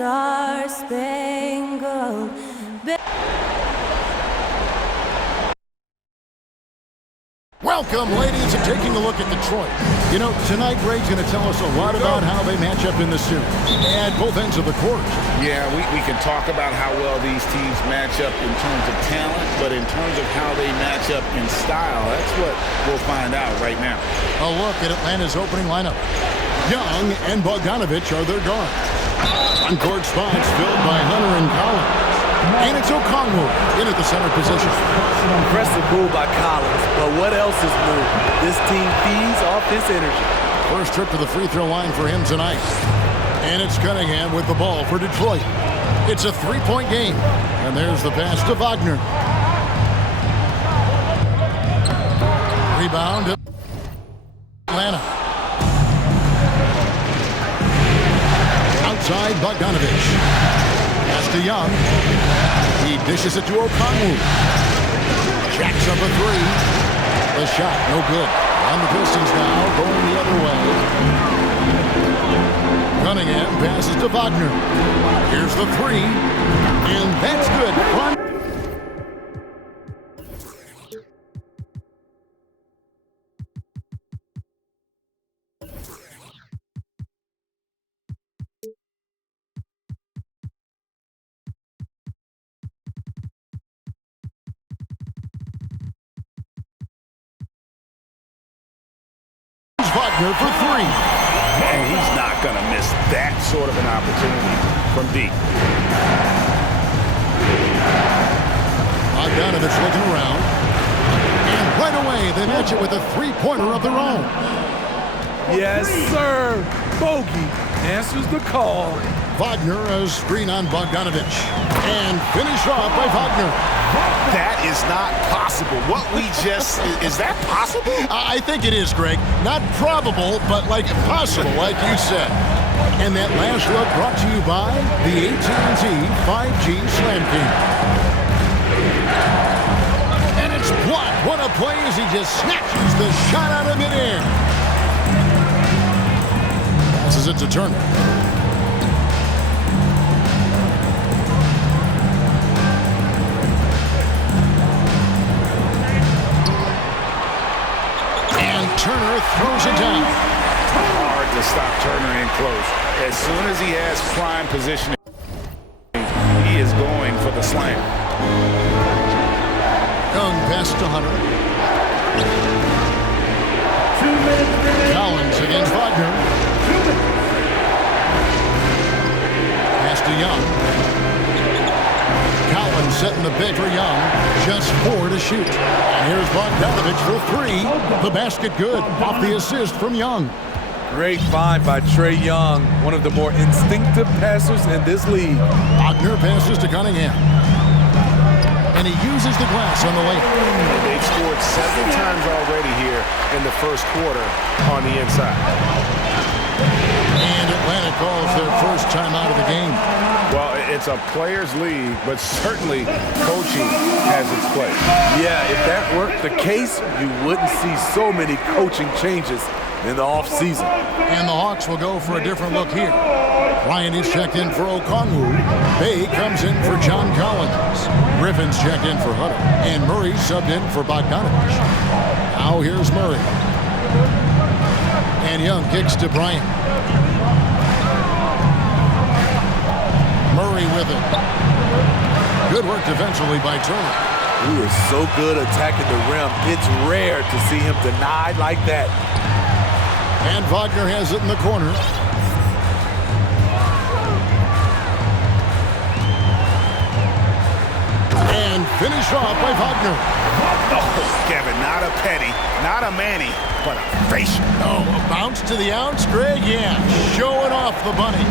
Star-Spangled Welcome, ladies, and taking a look at Detroit. You know, tonight Greg's going to tell us a lot about how they match up in the series at both ends of the court. Yeah, we can talk about how well these teams match up in terms of talent, but in terms of how they match up in style, that's what we'll find out right now. A look at Atlanta's opening lineup. Young and Bogdanovich are their guards. On-court spots filled by Hunter and Collins. And it's Okongwu in at the center position. Impressive move by Collins, but what else is new? This team feeds off this energy. First trip to the free throw line for him tonight. And it's Cunningham with the ball for Detroit. It's a three-point game. And there's the pass to Wagner. Rebound to Atlanta. Outside Bogdanovich. Pass to Young. He dishes it to Okongwu. Jacks up a three. The shot, no good. On the Pistons now, going the other way. Cunningham passes to Wagner. Here's the three. And that's good. Wagner for three. And he's not going to miss that sort of an opportunity from deep. Bogdanovich looking around. And right away, they match it with a three-pointer of their own. Yes, sir. Bogey answers the call. Wagner, a screen on Bogdanovich. And finished off by Wagner. That is not possible. What we just... Is that possible? I think it is, Greg. Not probable, but like possible, like you said. And that last look brought to you by the AT&T 5G Slam King. And it's blocked. What a play as he just snatches the shot out of midair. Passes it to Turner. Turner throws it down. Hard to stop Turner in close. As soon as he has prime positioning, he is going for the slam. Young pass to Hunter. Collins against Wagner. Pass to Young. Collins setting the bid for Young. Just 4 to shoot. And here's Bogdanovich for three. The basket good. Off the assist from Young. Great find by Trae Young, one of the more instinctive passers in this league. Wagner passes to Cunningham. And he uses the glass on the layup. They've scored several times already here in the first quarter on the inside. And Atlanta calls their first time out of the game. Well, it's a players' league, but certainly coaching has its place. Yeah, if that weren't the case, you wouldn't see so many coaching changes in the offseason. And the Hawks will go for a different look here. Ryan is checked in for Okongwu. Bay comes in for John Collins. Griffin's checked in for Hunter. And Murray subbed in for Bogdanovich. Now here's Murray. And Young kicks to Bryant. Murray with it. Good work defensively by Turner. He is so good attacking the rim. It's rare to see him denied like that. And Wagner has it in the corner. And finished off by Wagner. Oh, Kevin, not a petty, not a Manny, but a facial. Oh, a bounce to the ounce, Greg? Yeah, showing off the bunny.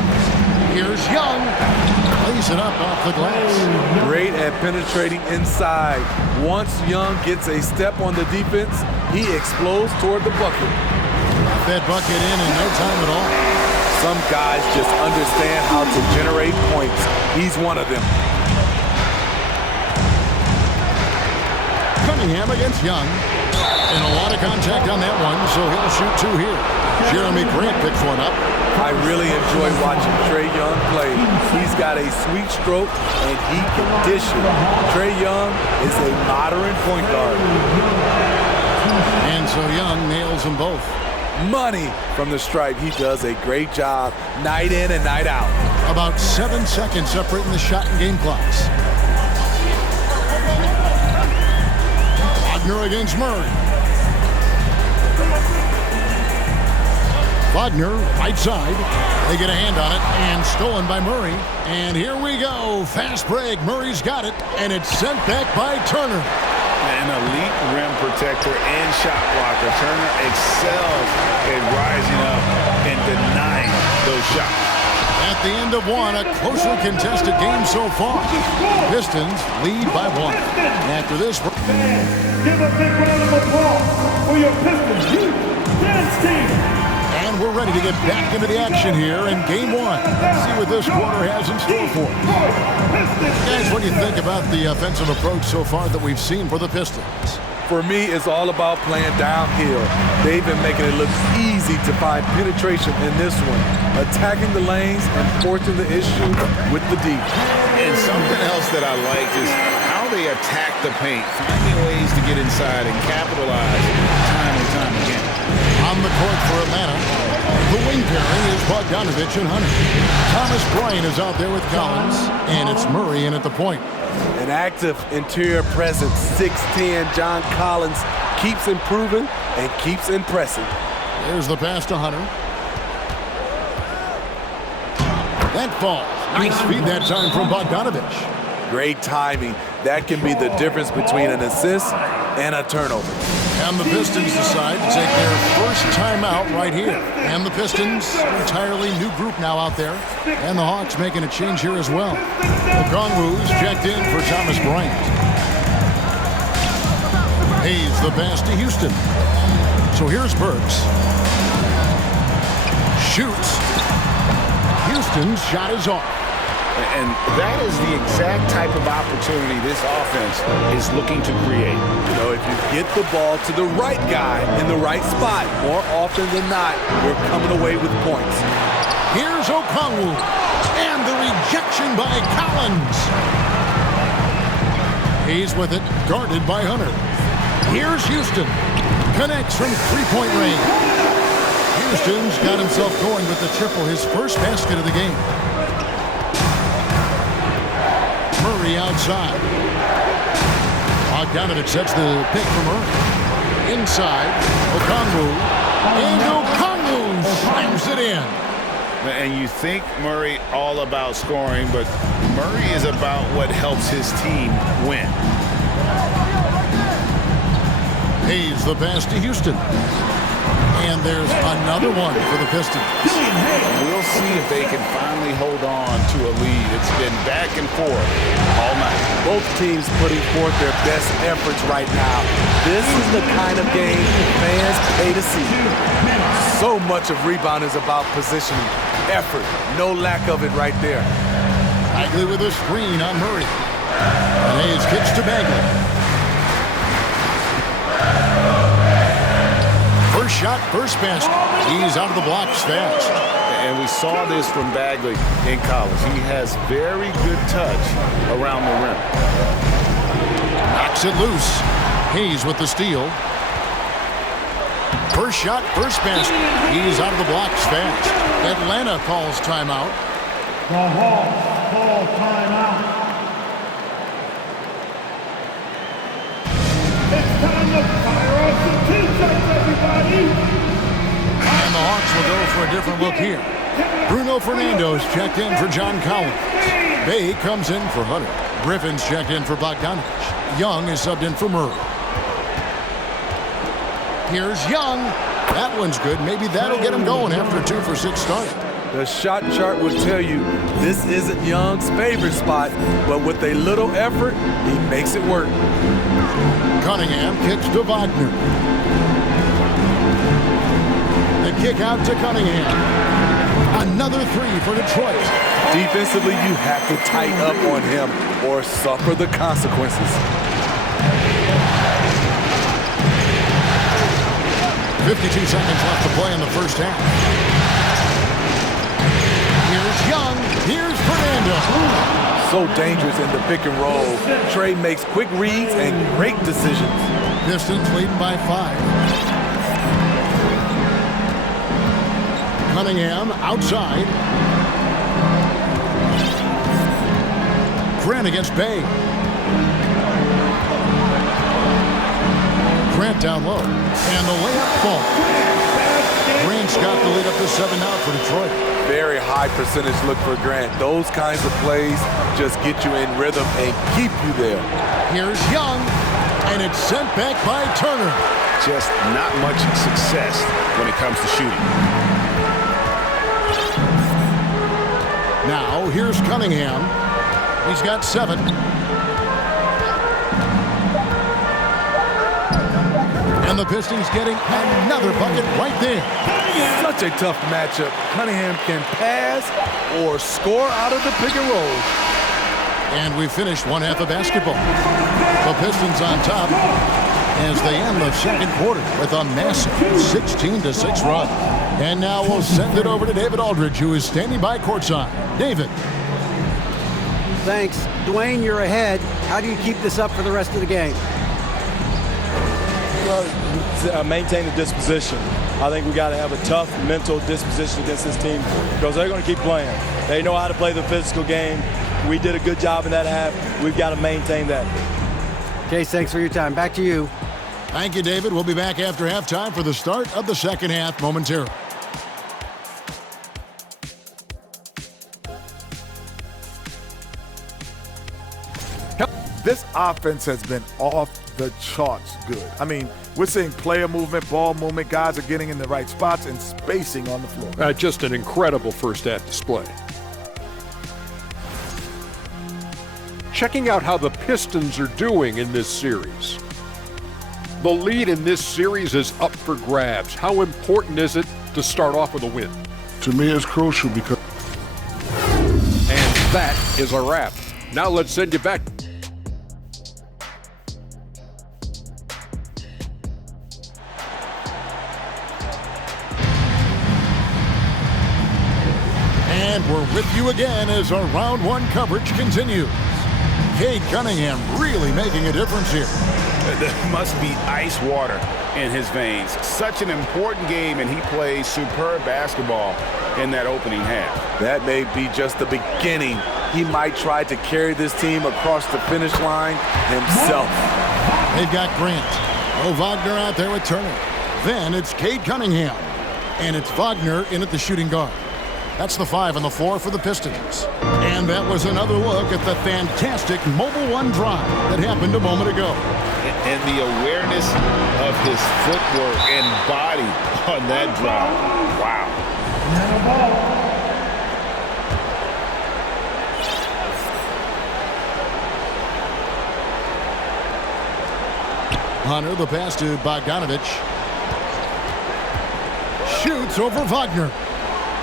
Here's Young. Lays it up off the glass. Great at penetrating inside. Once Young gets a step on the defense, he explodes toward the bucket. That bucket in no time at all. Some guys just understand how to generate points. He's one of them. Cunningham against Young. And a lot of contact on that one, so he'll shoot two here. Jeremy Grant picks one up. I really enjoy watching Trae Young play. He's got a sweet stroke, and he can dish it. Trae Young is a modern point guard. And so Young nails them both. Money from the stripe. He does a great job night in and night out. About 7 seconds separating the shot and game clocks. Wagner against Murray. Wagner, right side. They get a hand on it, and stolen by Murray. And here we go. Fast break. Murray's got it, and it's sent back by Turner. An elite rim protector and shot blocker. Turner excels at rising up and denying those shots. At the end of one, a closely contested game so far. Pistons lead by 1. After this, give a big round of applause for your Pistons youth dance team. and we're ready to get back into the action here in game 1. Let's see what this quarter has in store for us. Guys, what do you think about the offensive approach so far that we've seen for the Pistons? For me, it's all about playing downhill. They've been making it look easy to find penetration in this one, attacking the lanes and forcing the issue with the D. And something else that I liked is how they attack the paint, finding ways to get inside and capitalize time and time again. On the court for Atlanta, the wing pairing is Bogdanovich and Hunter. Thomas Bryant is out there with Collins, and it's Murray in at the point. An active interior presence, 6'10", John Collins keeps improving and keeps impressing. There's the pass to Hunter. That falls. Nice feed that time from Bogdanovich. Great timing. That can be the difference between an assist and a turnover. And the Pistons decide to take their first timeout right here. And the Pistons, entirely new group now out there. And the Hawks making a change here as well. Okongwu's checked in for Thomas Bryant. Hayes the pass to Houston. So here's Burks. Shoots. Houston's shot is off. And that is the exact type of opportunity this offense is looking to create. You know, if you get the ball to the right guy in the right spot, more often than not, you're coming away with points. Here's Okongwu. And the rejection by Collins. He's with it, guarded by Hunter. Here's Houston. Connects from three-point range. Houston's got himself going with the triple, his first basket of the game. Murray outside. Bogdanovich sets the pick for Murray. Inside, Okongwu. And Okongwu slams it in. And you think Murray all about scoring, but Murray is about what helps his team win. Hayes the pass to Houston. And there's another one for the Pistons. We'll see if they can finally hold on to a lead. It's been back and forth all night. Both teams putting forth their best efforts right now. This is the kind of game fans pay to see. So much of rebound is about positioning, effort. No lack of it right there. Bagley with a screen on Murray. And Hayes kicks to Bagley. First shot, first basket. He's out of the blocks fast. And we saw this from Bagley in college. He has very good touch around the rim. Knocks it loose. Hayes with the steal. First shot, first basket. He's out of the blocks fast. Atlanta calls timeout. The Hawks call timeout. It's time to fire off some T-shirts, everybody. And the Hawks will go for a different look here. Bruno Fernando's checked in for John Collins. Bay comes in for Hunter. Griffin's checked in for Bogdanovich. Young is subbed in for Murray. Here's Young. That one's good. Maybe that'll get him going after a 2 for 6 start. The shot chart will tell you this isn't Young's favorite spot, but with a little effort, he makes it work. Cunningham kicks to Wagner. The kick out to Cunningham. Another 3 for Detroit. Defensively, you have to tighten up on him or suffer the consequences. 52 seconds left to play in the first half. Here's Young. Here's Fernando. So dangerous in the pick and roll. Trey makes quick reads and great decisions. Pistons leading by 5. Cunningham outside. Grant against Bay. Grant down low. And the layup falls. Grant's got the lead up to 7 now for Detroit. Very high percentage look for Grant. Those kinds of plays just get you in rhythm and keep you there. Here's Young, and it's sent back by Turner. Just not much success when it comes to shooting. Now, here's Cunningham. He's got 7. And the Pistons getting another bucket right there. Such a tough matchup. Cunningham can pass or score out of the pick and roll. And we finished one half of basketball. The Pistons on top as they end the second quarter with a massive 16-6 run. And now we'll send it over to David Aldridge, who is standing by courtside. David. Thanks. Dwayne, you're ahead. How do you keep this up for the rest of the game? Well, maintain the disposition. I think we got to have a tough mental disposition against this team because they're going to keep playing. They know how to play the physical game. We did a good job in that half. We've got to maintain that. Case, thanks for your time. Back to you. Thank you, David. We'll be back after halftime for the start of the second half momentarily. This offense has been off the charts good. I mean, we're seeing player movement, ball movement. Guys are getting in the right spots and spacing on the floor. Just an incredible first half display. Checking out how the Pistons are doing in this series. The lead in this series is up for grabs. How important is it to start off with a win? To me, it's crucial because... And that is a wrap. Now let's send you back. And we're with you again as our round one coverage continues. Cade Cunningham really making a difference here. There must be ice water in his veins. Such an important game, and he plays superb basketball in that opening half. That may be just the beginning. He might try to carry this team across the finish line himself. They've got Grant. Wagner out there with Turner. Then it's Cade Cunningham. And it's Wagner in at the shooting guard. That's the 5 on the floor for the Pistons. And that was another look at the fantastic Mobile One drive that happened a moment ago. And the awareness of his footwork and body on that drive. Wow. Hunter, the pass to Bogdanovich. Shoots over Wagner.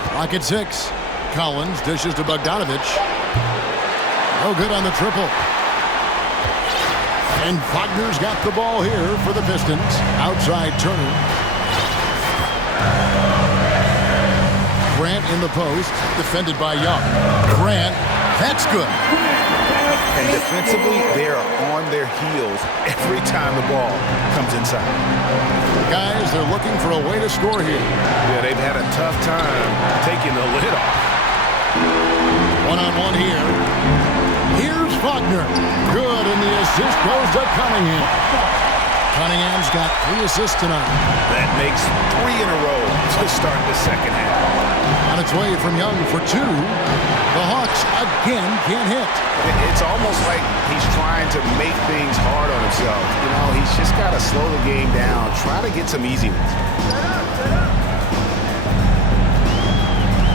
Clock at 6. Collins dishes to Bogdanovich. No good on the triple. And Wagner's got the ball here for the Pistons. Outside Turner. Grant in the post, defended by Young. Grant, that's good. And defensively, they are on their heels every time the ball comes inside. Guys, they're looking for a way to score here. Yeah, they've had a tough time taking the lid off. One-on-one here. Here's Wagner. Good, and the assist goes to Cunningham. Cunningham's got 3 assists tonight. That makes 3 in a row to start the second half. On its way from Young for 2. The Hawks again can't hit. It's almost like he's trying to make things hard on himself. You know, he's just got to slow the game down, try to get some easy ones.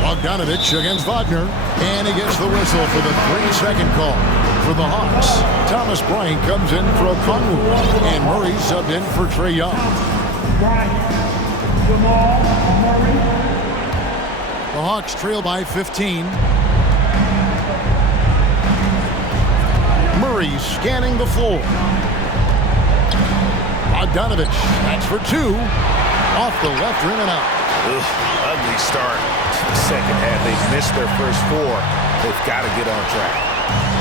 Bogdanovich against Wagner, and he gets the whistle for the 3-second call for the Hawks. Thomas Bryant comes in for Okongwu, and Murray subbed in for Trae Young. The Hawks trail by 15. Murray scanning the floor. Bogdanovich, that's for 2. Off the left rim and out. Ugly start to the second half. They've missed their first 4. They've got to get on track.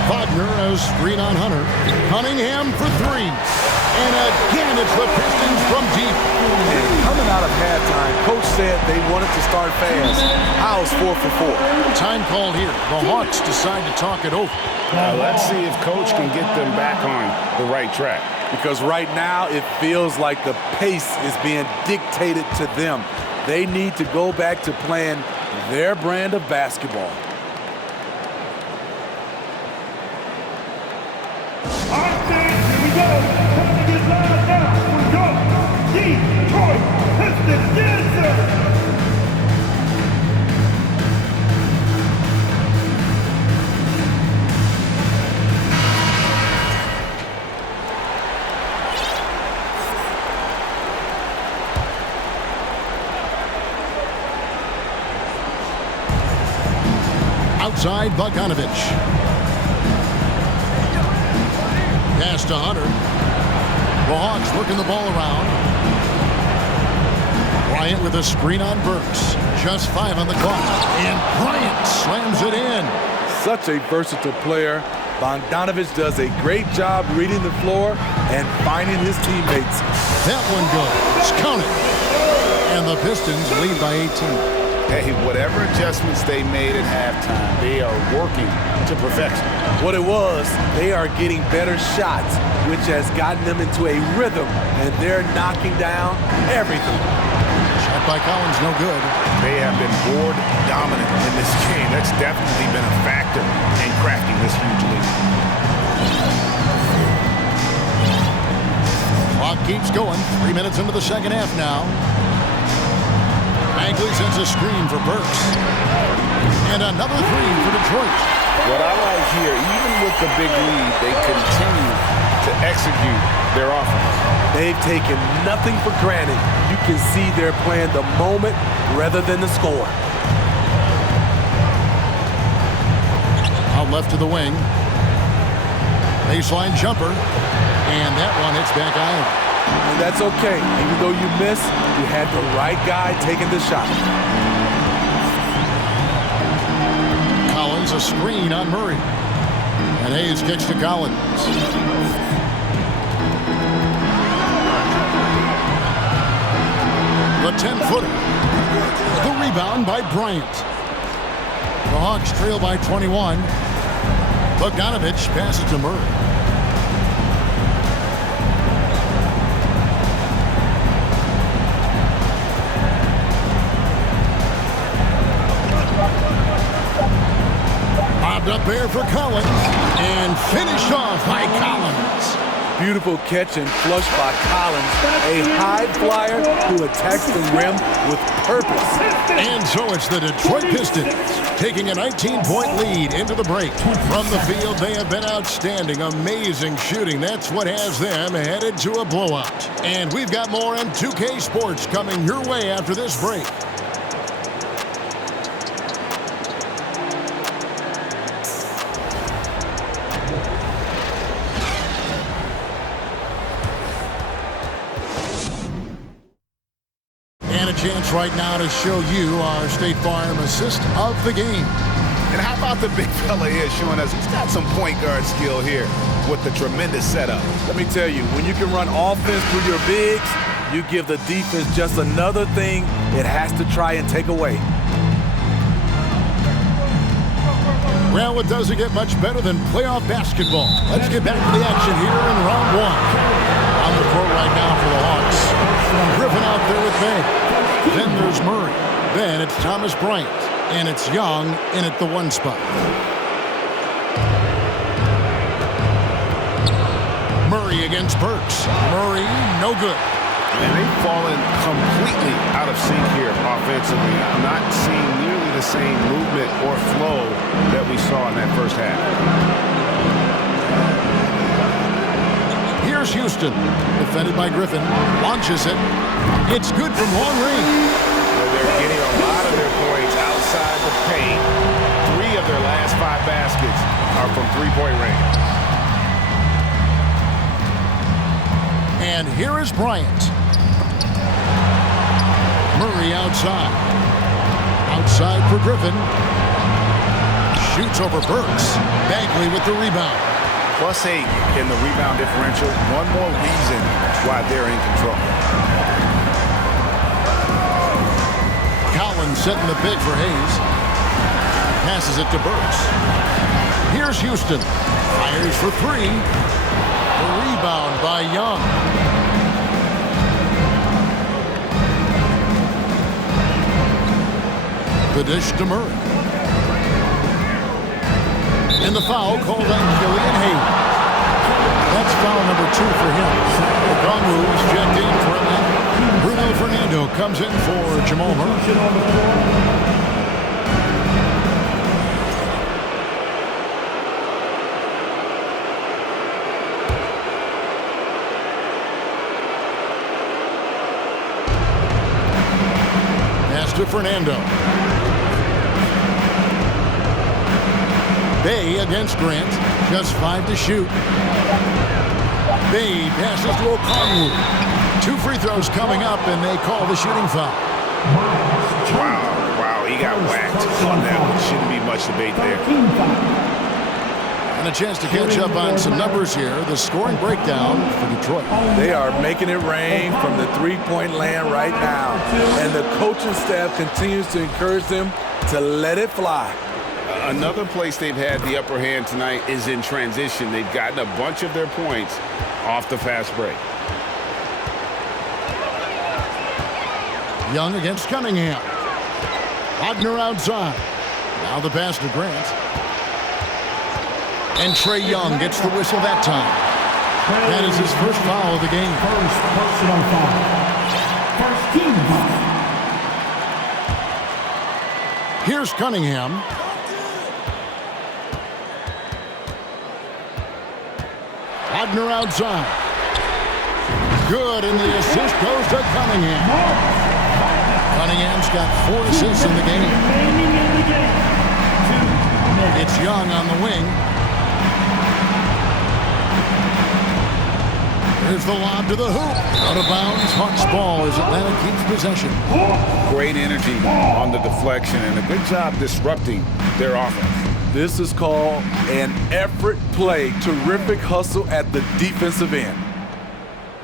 Wagner has screen on Hunter. Cunningham for 3. And again, it's the Pistons from deep. And coming out of halftime, Coach said they wanted to start fast. How's 4 for 4? Time called here. The Hawks decide to talk it over. Now let's see if Coach can get them back on the right track. Because right now it feels like the pace is being dictated to them. They need to go back to playing their brand of basketball. All right, here we go. Time to get lined now. We go. Detroit Pistons, yes, Outside, Bogdanovich. Pass to Hunter. The Hawks working the ball around. Bryant with a screen on Burks. Just 5 on the clock. And Bryant slams it in. Such a versatile player. Bogdanovich does a great job reading the floor and finding his teammates. That one goes. Count it. And the Pistons lead by 18. Hey, whatever adjustments they made at halftime, they are working to perfection. What it was, they are getting better shots, which has gotten them into a rhythm, and they're knocking down everything. Shot by Collins, no good. They have been board dominant in this game. That's definitely been a factor in crafting this huge lead. Clock keeps going. 3 minutes into the second half now. Bagley sends a screen for Burks. And another 3 for Detroit. What I like here, even with the big lead, they continue to execute their offense. They've taken nothing for granted. You can see they're playing the moment rather than the score. Out left to the wing. Baseline jumper. And that one hits back iron. And that's okay. Even though you miss, you had the right guy taking the shot. Collins a screen on Murray. And Hayes kicks to Collins. The 10-footer. The rebound by Bryant. The Hawks trail by 21. Bogdanovich passes to Murray. Up there for Collins, and finished off by Collins. Beautiful catch and flush by Collins, a high flyer who attacks the rim with purpose. And so it's the Detroit Pistons taking a 19-point lead into the break. From the field, they have been outstanding, amazing shooting. That's what has them headed to a blowout. And we've got more on 2K Sports coming your way after this break. Chance right now to show you our State Farm assist of the game. And how about the big fella here showing us he's got some point guard skill here with the tremendous setup. Let me tell you, when you can run offense through your bigs, you give the defense just another thing it has to try and take away. Well, it doesn't get much better than playoff basketball. Let's get back to the action here in round 1. On the court right now for the Hawks. Griffin out there with Bay. Then there's Murray. Then it's Thomas Bryant. And it's Young in at the 1 spot. Murray against Burks. Murray, no good. And they've fallen completely out of sync here offensively. I'm not seeing nearly the same movement or flow that we saw in that first half. Here's Houston, defended by Griffin, launches it. It's good from long range. They're getting a lot of their points outside the paint. 3 of their last 5 baskets are from three-point range. And here is Bryant. Murray outside. Outside for Griffin. Shoots over Burks. Bagley with the rebound. +8 in the rebound differential. One more reason why they're in control. Collins setting the big for Hayes. Passes it to Burks. Here's Houston. Fires for three. The rebound by Young. The dish to Murray. And the foul called on Killian Hayes. That's foul number 2 for him. Okongwu is checked in for Atlanta. Bruno Fernando comes in for Jamal Murray. To Fernando. Bay against Grant. Just 5 to shoot. Bay passes to Okongwu. 2 free throws coming up, and they call the shooting foul. Wow, he got whacked on that one. Shouldn't be much debate there. And a chance to catch up on some numbers here. The scoring breakdown for Detroit. They are making it rain from the three-point land right now. And the coaching staff continues to encourage them to let it fly. Another place they've had the upper hand tonight is in transition. They've gotten a bunch of their points off the fast break. Young against Cunningham. Wagner outside. Now the pass to Grant. And Trae Young gets the whistle that time. That is his first foul of the game. First personal foul. First team foul. Here's Cunningham. Wagner outside. Good, and the assist goes to Cunningham. Cunningham's got 4 assists in the game. It's Young on the wing. Here's the lob to the hoop. Out of bounds. Hawks ball as Atlanta keeps possession. Great energy on the deflection and a good job disrupting their offense. This is called an effort play. Terrific hustle at the defensive end.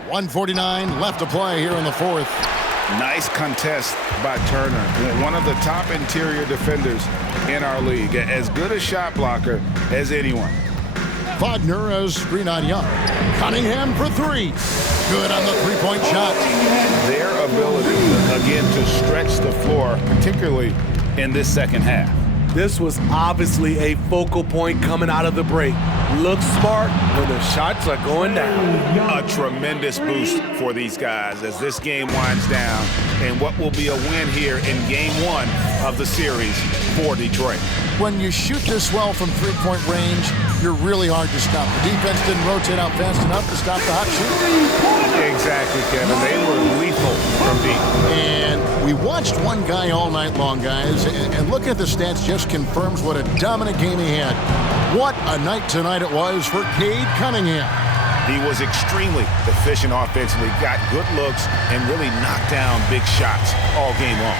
1:49 left to play here in the fourth. Nice contest by Turner. One of the top interior defenders in our league. As good a shot blocker as anyone. Wagner as screen on Young. Cunningham for 3. Good on the three-point shot. Their ability, again, to stretch the floor, particularly in this second half. This was obviously a focal point coming out of the break. Looks smart when the shots are going down. A tremendous boost for these guys as this game winds down and what will be a win here in game 1 of the series for Detroit. When you shoot this well from three-point range, you're really hard to stop. The defense didn't rotate out fast enough to stop the hot shoot. Exactly, Kevin. They were lethal from deep. And we watched one guy all night long, guys, and looking at the stats just confirms what a dominant game he had. What a night tonight it was for Cade Cunningham. He was extremely efficient offensively, got good looks, and really knocked down big shots all game long.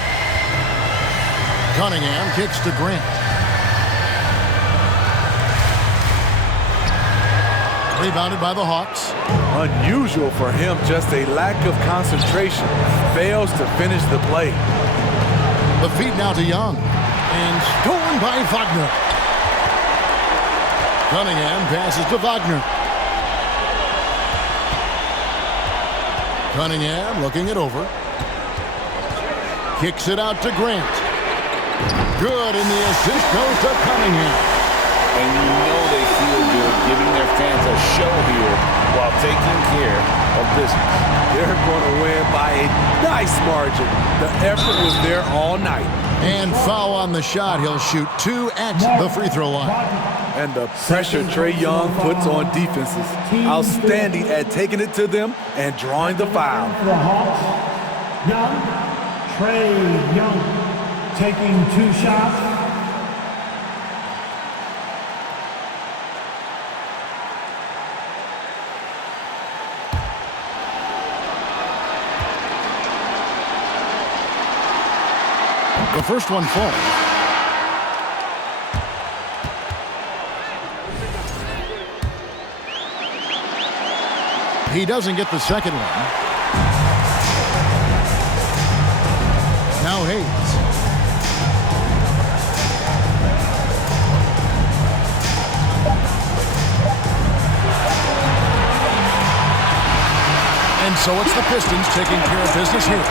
Cunningham kicks to Grant. Rebounded by the Hawks. Unusual for him, just a lack of concentration. Fails to finish the play. The feed now to Young. And stolen by Wagner. Cunningham passes to Wagner. Cunningham looking it over. Kicks it out to Grant. Good, and the assist goes to Cunningham. And you know they feel good giving their fans a show here while taking care of business. They're going to win by a nice margin. The effort was there all night. And foul on the shot. He'll shoot 2 at the free throw line. And the pressure Trae Young puts on defenses. Outstanding at taking it to them and drawing the foul. For the Hawks, Young, Trae Young taking 2 shots. The first one falls. He doesn't get the second one. Now Hayes. And so it's the Pistons taking care of business here.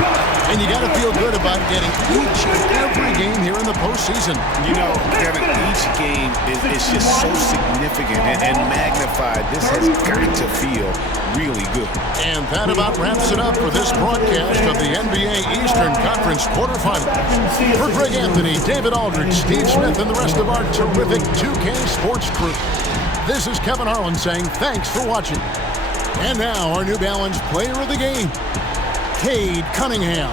And you got to feel good about getting each and every game here in the postseason. You know, Kevin, each game is just so significant and magnified. This has got to feel really good. And that about wraps it up for this broadcast of the NBA Eastern Conference quarterfinals. For Greg Anthony, David Aldridge, Steve Smith, and the rest of our terrific 2K Sports crew, this is Kevin Harlan saying thanks for watching. And now, our New Balance player of the game, Cade Cunningham.